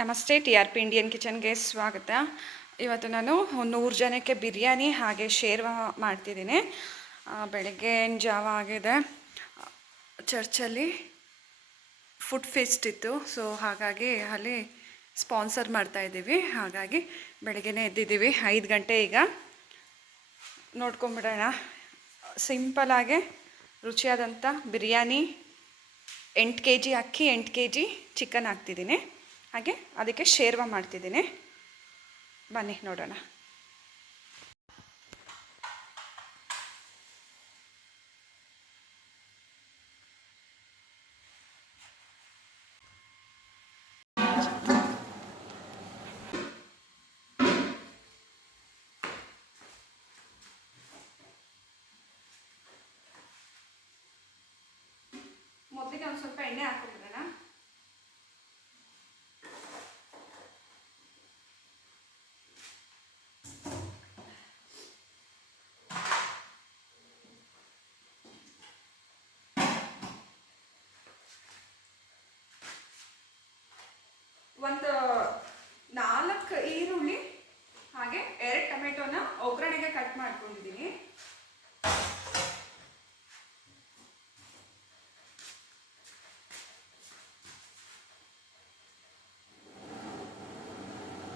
ನಮಸ್ತೆ, T R P Indian ಕಿಚನ್ಗೆ ಸ್ವಾಗತ. ಇವತ್ತು ನಾನು ನೂರು ಜನಕ್ಕೆ ಬಿರಿಯಾನಿ ಹಾಗೆ ಶೇರ್ ಮಾಡ್ತಿದ್ದೀನಿ. ಬೆಳಗ್ಗೆ ಬೆಳಗ್ಗಿನ ಜಾವ ಆಗಿದೆ? ಚರ್ಚಲ್ಲಿ ಫುಡ್ ಫೆಸ್ಟ್ ಇತ್ತು ಸೊ ಹಾಗಾಗಿ ಅಲ್ಲಿ ಸ್ಪಾನ್ಸರ್ ಮಾಡ್ತಾ ಇದ್ದೀವಿ. ಹಾಗಾಗಿ ಬೆಳಗ್ಗೆನೇ ಎದ್ದಿದ್ದೀವಿ, ಐದು ಗಂಟೆ ಈಗ. ನೋಡ್ಕೊಂಬಿಡೋಣ. ಸಿಂಪಲಾಗೆ ರುಚಿಯಾದಂಥ ಬಿರಿಯಾನಿ ಎಂಟು ಕೆ ಜಿ ಅಕ್ಕಿ, ಎಂಟು ಕೆ ಜಿ ಚಿಕನ್ ಹಾಕ್ತಿದ್ದೀನಿ. ಹಾಗೆ ಅದಕ್ಕೆ ಶೇರ್ವ ಮಾಡ್ತಿದ್ದೀನಿ. ಬನ್ನಿ ನೋಡೋಣ. ಮೊದಲಿಗೆ ಒಂದು ಸ್ವಲ್ಪ ಎಣ್ಣೆ ಹಾಕ್ಬಿಡೋಣ ಒಂದು ನಾಲ್ಕು ಈರುಳ್ಳಿ ಹಾಗೆ ಎರಡು ಟೊಮೆಟೊನ ಒಗ್ಗರಣೆಗೆ ಕಟ್ ಮಾಡ್ಕೊಂಡಿದ್ದೀನಿ.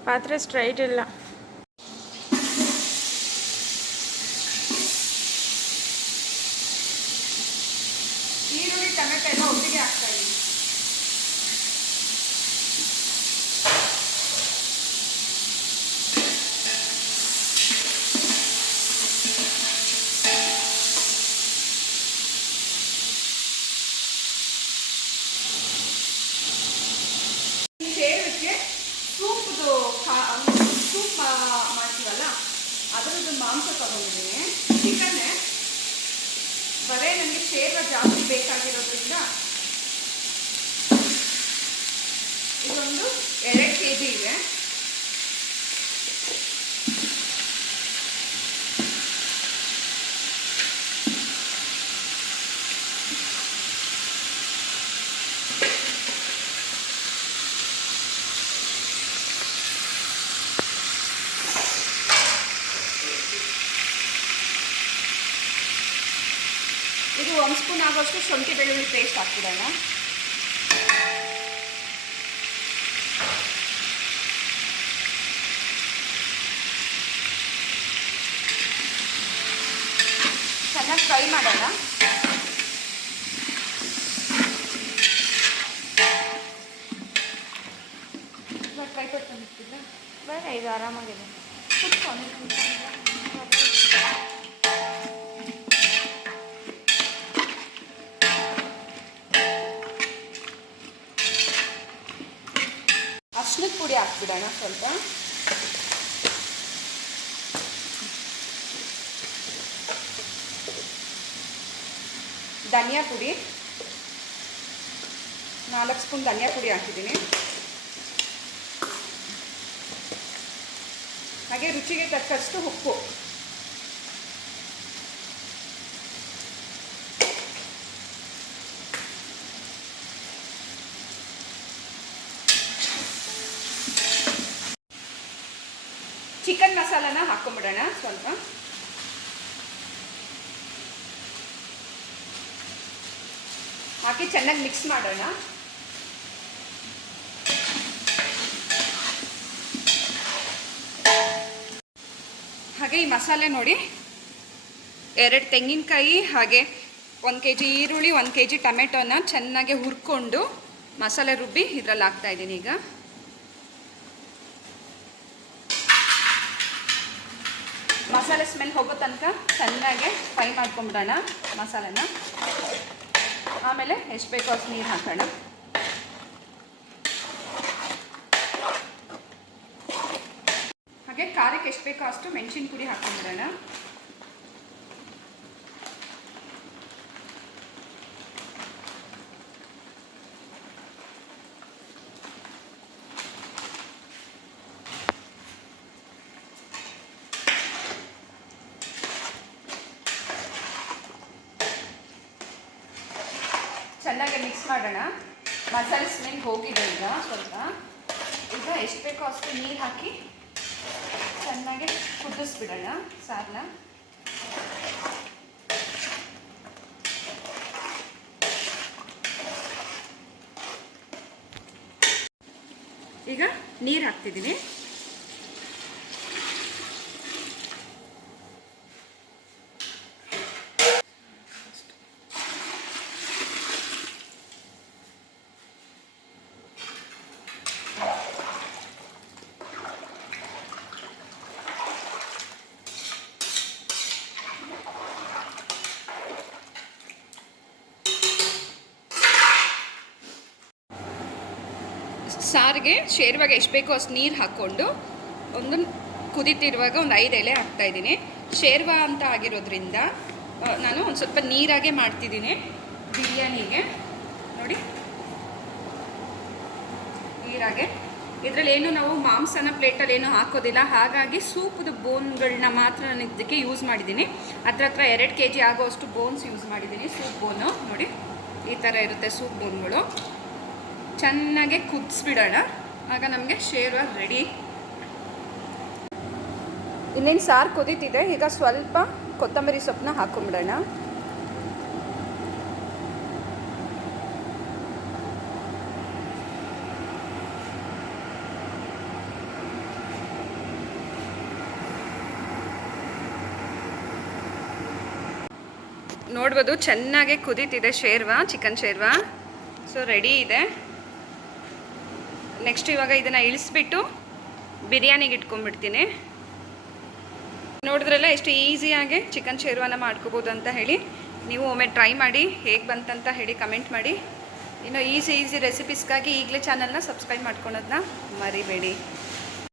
ಪಾತ್ರೆ ಸ್ಟ್ರೈಟ್ ಇಲ್ಲ ಈರುಳ್ಳಿ ಟೊಮೆಟೊ ಎಲ್ಲ ಒಟ್ಟಿಗೆ ಹಾಕ್ತಾ ಇದ್ದೀನಿ ಈ ಶೇವಕ್ಕೆ ಸೂಪ್ದು ಕಾ ಸೂಪ್ ಮಾಡ್ತೀವಲ್ಲ ಅದರದ್ದು ಮಾಂಸ ತಗೊಂಡಿದ್ದೀನಿ. ಚಿಕನ್ನೇ. ಬರೇ ನನಗೆ ಶೇರ್ವ ಜಾಸ್ತಿ ಬೇಕಾಗಿರೋದ್ರಿಂದ ಇದೊಂದು ಎರಡು ಕೆ ಜಿ ಇದೆ ಇದು ಒಂದು ಸ್ಪೂನ್ ಆಗೋಷ್ಟು ಶುಂಠಿ ಬೆಳ್ಳುಳ್ಳಿ ಪೇಸ್ಟ್ ಹಾಕ್ಬಿಡೋಣ. ಚೆನ್ನಾಗಿ ಫ್ರೈ ಮಾಡೋಣ. ಇವಾಗ ಕೊಟ್ಕೊಂಡಿರ್ತಿಲ್ಲ ಬೇಡ ಇದು ಆರಾಮಾಗಿದೆ. ಅರ್ಶಿನದ ಹಾಕ್ಬಿಡೋಣ ಸ್ವಲ್ಪ. ಧನಿಯಾ ಪುಡಿ. ನಾಲ್ಕು ಸ್ಪೂನ್ ಧನಿಯಾ ಪುಡಿ ಹಾಕಿದ್ದೀನಿ. ಹಾಗೆ ರುಚಿಗೆ ತಕ್ಕಷ್ಟು ಉಪ್ಪು. ಚಿಕನ್ ಮಸಾಲಾನ ಹಾಕೊಂಬಿಡೋಣ ಸ್ವಲ್ಪ. ಹಾಕಿ ಚೆನ್ನಾಗಿ ಮಿಕ್ಸ್ ಮಾಡೋಣ. ಹಾಗೆ ಈ ಮಸಾಲೆ ನೋಡಿ, ಎರಡು ತೆಂಗಿನಕಾಯಿ ಹಾಗೆ ಒಂದು ಕೆ ಜಿ ಈರುಳ್ಳಿ, ಒಂದು ಕೆ ಜಿ ಟೊಮೆಟೊನ ಚೆನ್ನಾಗಿ ಹುರ್ಕೊಂಡು ಮಸಾಲೆ ರುಬ್ಬಿ ಇದರಲ್ಲಿ ಹಾಕ್ತಾ ಇದ್ದೀನಿ ಈಗ. ಮಸಾಲೆ ಸ್ಮೆಲ್ ಹೋಗೋ ತನಕ ಚೆನ್ನಾಗೆ ಫ್ರೈ ಮಾಡ್ಕೊಂಬಿಡೋಣ ಮಸಾಲೆನ. ಆಮೇಲೆ ಎಷ್ಟು ಬೇಕೋ ಅಷ್ಟು ನೀರು ಹಾಕೋಣ. ಹಾಗೆ ಖಾರಕ್ಕೆ ಎಷ್ಟು ಬೇಕೋ ಅಷ್ಟು ಮೆಣಸಿನ ಪುಡಿ ಹಾಕೊಂಡ್ಬಿಡೋಣ ಚೆನ್ನಾಗಿ ಮಿಕ್ಸ್ ಮಾಡೋಣ. ಮಸಾಲೆ ಸ್ಮೆಲ್ ಹೋಗಿದೆ ಈಗ ಸ್ವಲ್ಪ. ಈಗ ಎಷ್ಟು ಬೇಕೋ ಅಷ್ಟು ನೀರು ಹಾಕಿ ಚೆನ್ನಾಗಿ ಕುದಿಸ್ಬಿಡೋಣ ಸಾರನ್ನ ಈಗ ನೀರು ಹಾಕ್ತಿದ್ದೀನಿ. ಸಾರಿಗೆ ಶೇರ್ವಾಗ ಎಷ್ಟು ಬೇಕೋ ಅಷ್ಟು ನೀರು ಹಾಕ್ಕೊಂಡು ಒಂದು ಕುದೀತಿರುವಾಗ ಒಂದು ಐದು ಎಲೆ ಹಾಕ್ತಾಯಿದ್ದೀನಿ ಶೇರ್ವಾ ಅಂತ ಆಗಿರೋದ್ರಿಂದ ನಾನು ಒಂದು ಸ್ವಲ್ಪ ನೀರಾಗೆ ಮಾಡ್ತಿದ್ದೀನಿ. ಬಿರಿಯಾನಿಗೆ, ನೋಡಿ. ನೀರಾಗೆ. ಇದರಲ್ಲಿ ಏನು ನಾವು ಮಾಂಸನ ಪ್ಲೇಟಲ್ಲಿ ಏನು ಹಾಕೋದಿಲ್ಲ. ಹಾಗಾಗಿ ಸೂಪದ ಬೋನ್ಗಳನ್ನ ಮಾತ್ರ ನಾನು ಇದಕ್ಕೆ ಯೂಸ್ ಮಾಡಿದ್ದೀನಿ. ಅದ್ರ ಹತ್ರ ಎರಡು ಕೆ ಜಿ ಆಗೋಷ್ಟು ಬೋನ್ಸ್ ಯೂಸ್ ಮಾಡಿದ್ದೀನಿ. ಸೂಪ್ ಬೋನು, ನೋಡಿ. ಈ ಥರ ಇರುತ್ತೆ ಸೂಪ್ ಬೋನ್ಗಳು. ಚೆನ್ನಾಗೆ ಕುದಿಸ್ಬಿಡೋಣ. ಆಗ ನಮಗೆ ಶೇರ್ವ ರೆಡಿ ಇನ್ನೇನು ಸಾರು ಕುದೀತಿದೆ, ಈಗ ಸ್ವಲ್ಪ ಕೊತ್ತಂಬರಿ ಸೊಪ್ಪನ್ನ ಹಾಕೊಂಬಿಡೋಣ. ನೋಡ್ಬೋದು, ಚೆನ್ನಾಗೆ ಕುದೀತಿದೆ ಶೇರ್ವಾ, ಚಿಕನ್ ಶೇರ್ವಾ. ಸೊ ರೆಡಿ ಇದೆ. ನೆಕ್ಸ್ಟ್ ಇವಾಗ ಇದನ್ನು ಇಳಿಸ್ಬಿಟ್ಟು ಬಿರಿಯಾನಿಗೆ ಇಟ್ಕೊಂಡ್ಬಿಡ್ತೀನಿ. ನೋಡಿದ್ರಲ್ಲ, ಎಷ್ಟು ಈಸಿಯಾಗಿ ಚಿಕನ್ ಶೇರ್ವಾನ ಮಾಡ್ಕೋಬೋದು ಅಂತ ಹೇಳಿ. ನೀವು ಒಮ್ಮೆ ಟ್ರೈ ಮಾಡಿ, ಹೇಗೆ ಬಂತಂತ ಹೇಳಿ ಕಮೆಂಟ್ ಮಾಡಿ. ಇನ್ನು ಈಸಿ ಈಸಿ ರೆಸಿಪೀಸ್ಗಾಗಿ ಈಗಲೇ ಚಾನಲ್ನ ಸಬ್ಸ್ಕ್ರೈಬ್ ಮಾಡ್ಕೊಳೋದನ್ನ ಮರಿಬೇಡಿ.